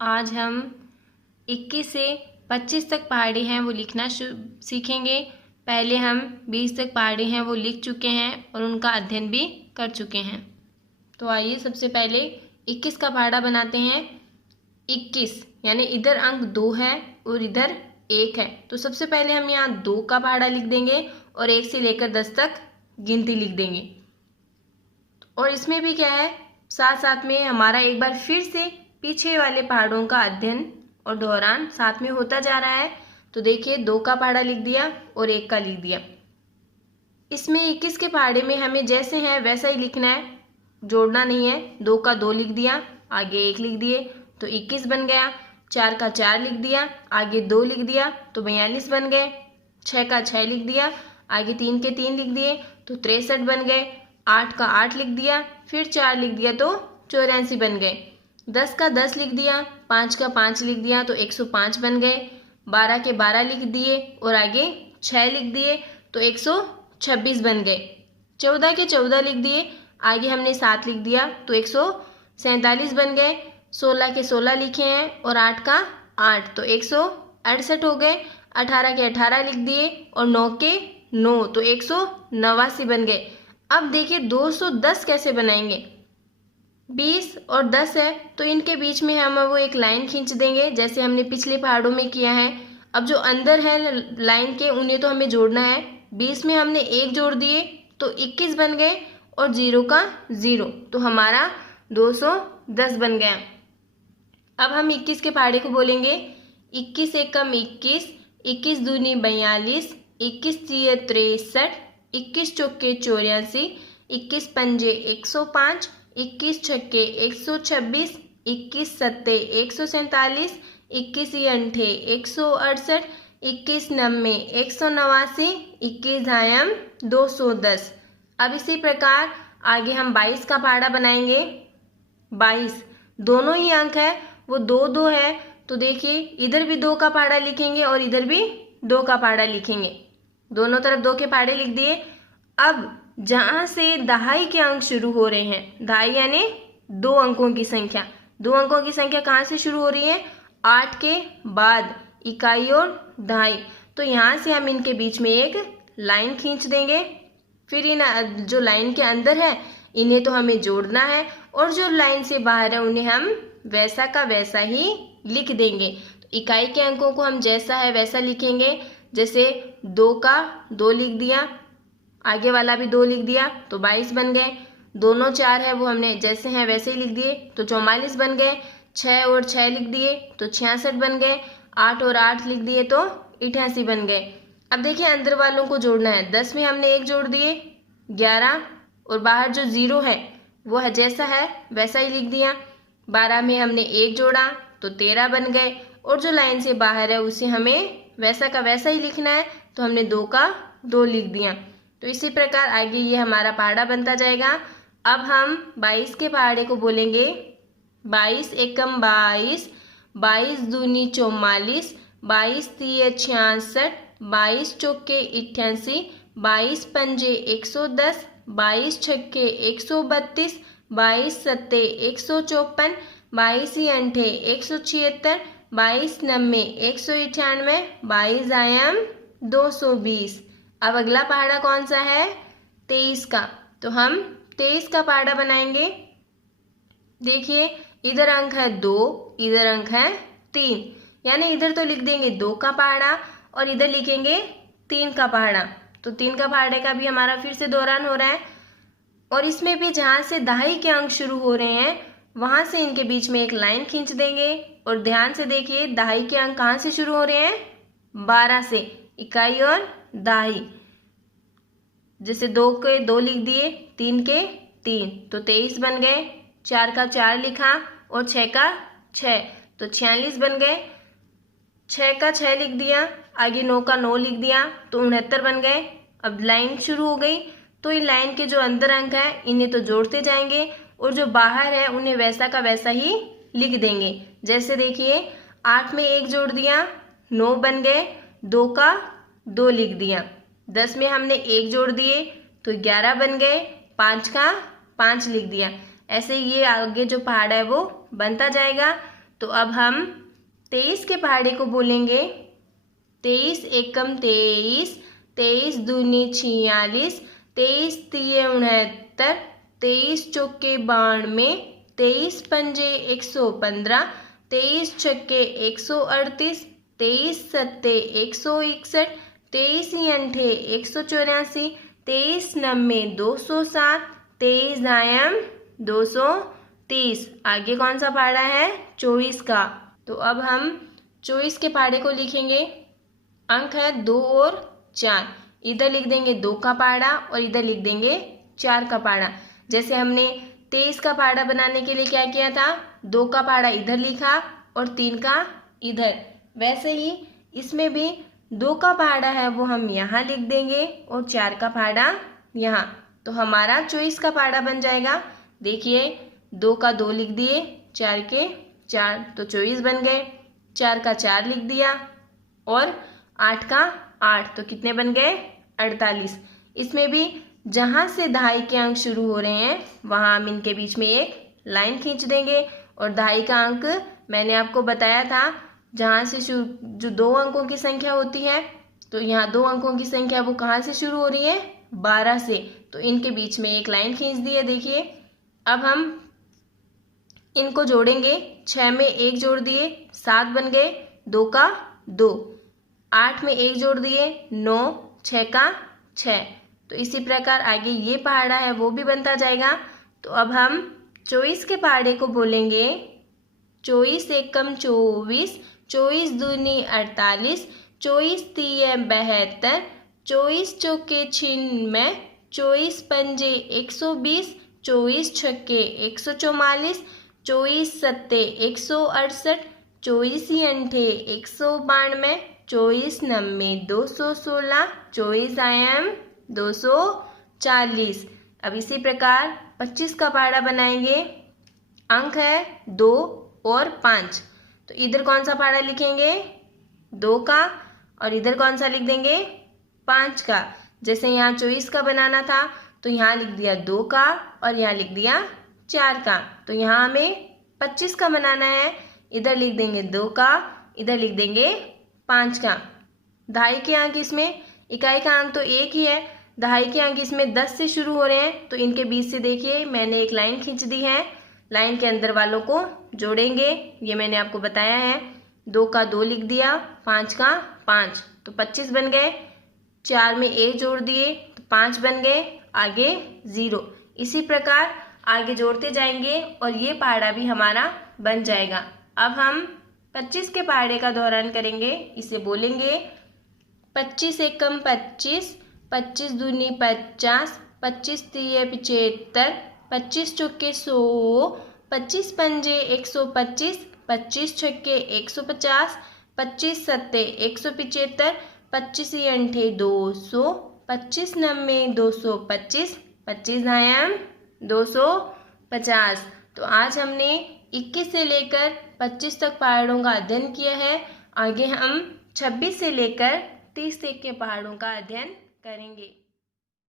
आज हम 21 से 25 तक पहाड़ी हैं वो लिखना सीखेंगे। पहले हम 20 तक पहाड़ी हैं वो लिख चुके हैं और उनका अध्ययन भी कर चुके हैं। तो आइए सबसे पहले 21 का पहाड़ा बनाते हैं। 21 यानी इधर अंक 2 है और इधर 1 है, तो सबसे पहले हम यहाँ 2 का पहाड़ा लिख देंगे और 1 से लेकर 10 तक गिनती लिख देंगे। और इसमें भी क्या है, साथ साथ में हमारा एक बार फिर से पीछे वाले पहाड़ों का अध्ययन और दोहरान साथ में होता जा रहा है। तो देखिए 2 का पहाड़ा लिख दिया और 1 का लिख दिया। इसमें 21 के पहाड़े में हमें जैसे है वैसा ही लिखना है, जोड़ना नहीं है। 2 का 2 लिख दिया, आगे 1 लिख दिए तो 21 बन गया। 4 का 4 लिख दिया, आगे 2 लिख दिया तो 42 बन गए। 6 का 6 लिख दिया, आगे 3 के 3 लिख दिए तो 63 बन गए। 8 का 8 लिख दिया, फिर 4 लिख दिया तो 84 बन गए। 10 का 10 लिख दिया, 5 का 5 लिख दिया तो 105 बन गए। 12 के 12 लिख दिए और आगे 6 लिख दिए तो 126 बन गए। 14 के 14 लिख दिए, आगे हमने 7 लिख दिया तो 147 बन गए। 16 के 16 लिखे हैं और 8 का 8 तो 168 हो गए। 18 के 18 लिख दिए और 9 के 9 तो 189 बन गए। अब देखिए 210 कैसे बनाएंगे। 20 और 10 है तो इनके बीच में हम वो एक लाइन खींच देंगे जैसे हमने पिछले पहाड़ों में किया है। अब जो अंदर है लाइन के उन्हें तो हमें जोड़ना है। 20 में हमने 1 जोड़ दिए तो 21 बन गए और 0 का 0 तो हमारा 210 बन गया। अब हम 21 के पहाड़े को बोलेंगे। 21 एकम 21, 21 दूनी 42, 21 तिये 63, 21 चौके 84, 21 पंजे 105, 21 छक्के 126, 21 सत्ते 147, 21 अंठे 168, 21 नम्मे 189, 21 धायम 210। अब इसी प्रकार आगे हम 22 का पहाड़ा बनाएंगे। 22 दोनों ही अंक है वो 2 2 है, तो देखिए इधर भी 2 का पहाड़ा लिखेंगे और इधर भी 2 का पहाड़ा लिखेंगे। दोनों तरफ 2 के पहाड़े लिख दिए। अब जहां से दहाई के अंक शुरू हो रहे हैं, दहाई यानी 2 अंकों की संख्या, 2 अंकों की संख्या कहाँ से शुरू हो रही है, 8 के बाद इकाई और दहाई, तो यहाँ से हम इनके बीच में एक लाइन खींच देंगे। फिर इन जो लाइन के अंदर है इन्हें तो हमें जोड़ना है और जो लाइन से बाहर है उन्हें हम वैसा का वैसा ही लिख देंगे। तो इकाई के अंकों को हम जैसा है वैसा लिखेंगे। जैसे 2 का 2 लिख दिया, आगे वाला भी 2 लिख दिया तो 22 बन गए। दोनों 4 है वो हमने जैसे हैं वैसे ही लिख दिए तो 44 बन गए। 6 और 6 लिख दिए तो 66 बन गए। 8 और 8 लिख दिए तो 88 बन गए। अब देखिए अंदर वालों को जोड़ना है। 10 में हमने 1 जोड़ दिए, 11 और बाहर जो 0 है वो है जैसा है वैसा ही लिख दिया। 12 में हमने 1 जोड़ा तो 13 बन गए और जो लाइन से बाहर है उसे हमें वैसा का वैसा ही लिखना है, तो हमने 2 का 2 लिख दिया। तो इसी प्रकार आगे ये हमारा पहाड़ा बनता जाएगा। अब हम 22 के पहाड़े को बोलेंगे। 22 एकम 22, 22 दूनी 44, 22 तिये 66, 22 चौके 88, 22 पंजे 110, 22 छक्के 132, 22 सत्ते 154, 22 अंठे 176, 22 नम्मे 198, 22 आयाम 220। अब अगला पहाड़ा कौन सा है, 23 का। तो हम 23 का पहाड़ा बनाएंगे। देखिए इधर अंक है 2, इधर अंक है 3, यानी इधर तो लिख देंगे 2 का पहाड़ा और इधर लिखेंगे 3 का पहाड़ा। तो 3 का पहाड़े का भी हमारा फिर से दोहरान हो रहा है। और इसमें भी जहाँ से दहाई के अंक शुरू हो रहे हैं वहाँ से इनके बीच में एक लाइन खींच देंगे। और ध्यान से देखिए दहाई के अंक कहाँ से शुरू हो रहे हैं, 12 से, इकाई और दहाई। जैसे 2 के 2 लिख दिए, 3 के 3 तो 23 बन गए। 4 का 4 लिखा और 6 का 6 तो 46 बन गए। 6 का 6 लिख दिया, आगे 9 का 9 लिख दिया तो 69 बन गए। अब लाइन शुरू हो गई तो इन लाइन के जो अंदर अंक है इन्हें तो जोड़ते जाएंगे और जो बाहर है उन्हें वैसा का वैसा ही लिख देंगे। जैसे देखिए 8 में 1 जोड़ दिया, 9 बन गए। 2 का 2 लिख दिया। 10 में हमने 1 जोड़ दिए तो 11 बन गए। 5 का 5 लिख दिया। ऐसे ये आगे जो पहाड़ा है वो बनता जाएगा। तो अब हम 23 के पहाड़े को बोलेंगे 23 एकम 23, 23 दूनी 46, 23 तिये 69, 23 चौके 92, 23 पंजे 115, 23 छक्के 138, 23 सत्ते 161, 23 अंठे 184, 23 नम्मे 207, 23 दायम 230। आगे कौन सा पहाड़ा है? 24 का। तो अब हम 24 के पहाड़े को लिखेंगे। अंक है 2 और 4। इधर लिख देंगे 2 का पहाड़ा और इधर लिख देंगे 4 का पहाड़ा। जैसे हमने 23 का पहाड़ा बनाने के लिए क्या किया था? 2 का पहाड़ा इधर लिखा और 3 का इधर। वैसे ही इसमें भी 2 का पहाड़ा है वो हम यहाँ लिख देंगे और 4 का पहाड़ा यहाँ। तो हमारा 24 का पहाड़ा बन जाएगा। देखिए 2 का 2 लिख दिए, 4 के 4, तो 24 बन गए। 4 का 4 लिख दिया और 8 का 8, तो कितने बन गए? 48। इसमें भी जहाँ से दहाई के अंक शुरू हो रहे हैं वहाँ हम इनके बीच में एक लाइन खींच देंगे और दहाई का अंक मैंने आपको बताया था जहाँ से जो 2 अंकों की संख्या होती है, तो यहाँ 2 अंकों की संख्या वो कहाँ से शुरू हो रही है? 12 से। तो इनके बीच में एक लाइन खींच दी है। देखिए अब हम इनको जोड़ेंगे। 6 में 1 जोड़ दिए, 7 बन गए, 2 का 2। 8 में 1 जोड़ दिए, 9, 6 का 6। तो इसी प्रकार आगे ये पहाड़ा है वो भी बनता जाएगा। तो अब हम 24 के पहाड़े को बोलेंगे 24 एकम 24, 24 दूनी 48, 24 तिये 72, 24 चौके 96, 24 पंजे 120, 24 छक्के 144, 24 सत्ते 168, 24 अंठे 192, 24 नम्मे 216, 24 आयाम 240। अब इसी प्रकार 25 का पहाड़ा बनाएंगे। अंक है 2 और 5। तो इधर कौन सा पहाड़ा लिखेंगे? 2 का और इधर कौन सा लिख देंगे? 5 का। जैसे यहाँ 24 का बनाना था तो यहाँ लिख दिया 2 का और यहाँ लिख दिया 4 का। तो यहाँ हमें 25 का बनाना है। इधर लिख देंगे 2 का, इधर लिख देंगे 5 का। दहाई के अंक इसमें, इकाई का अंक तो एक ही है, दहाई के अंक इसमें 10 से शुरू हो रहे हैं। तो इनके बीच से देखिए मैंने एक लाइन खींच दी है। लाइन के अंदर वालों को जोड़ेंगे, ये मैंने आपको बताया है। 2 का 2 लिख दिया, 5 का 5, तो 25 बन गए। 4 में 1 जोड़ दिए तो 5 बन गए, आगे 0। इसी प्रकार आगे जोड़ते जाएंगे और ये पहाड़ा भी हमारा बन जाएगा। अब हम 25 के पहाड़े का दोहरान करेंगे। इसे बोलेंगे 25 एकम 25, 25 दूनी 50, 25 तिये 75, 25 चौके 100, 25 पंजे 125, 25 छक्के 150, 25 सत्ते 175, 25 अंठे 200, 25 नम्मे 225, 25 आयाम 250। तो आज हमने 21 से लेकर 25 तक पहाड़ों का अध्ययन किया है। आगे हम 26 से लेकर 30 तक के पहाड़ों का अध्ययन करेंगे।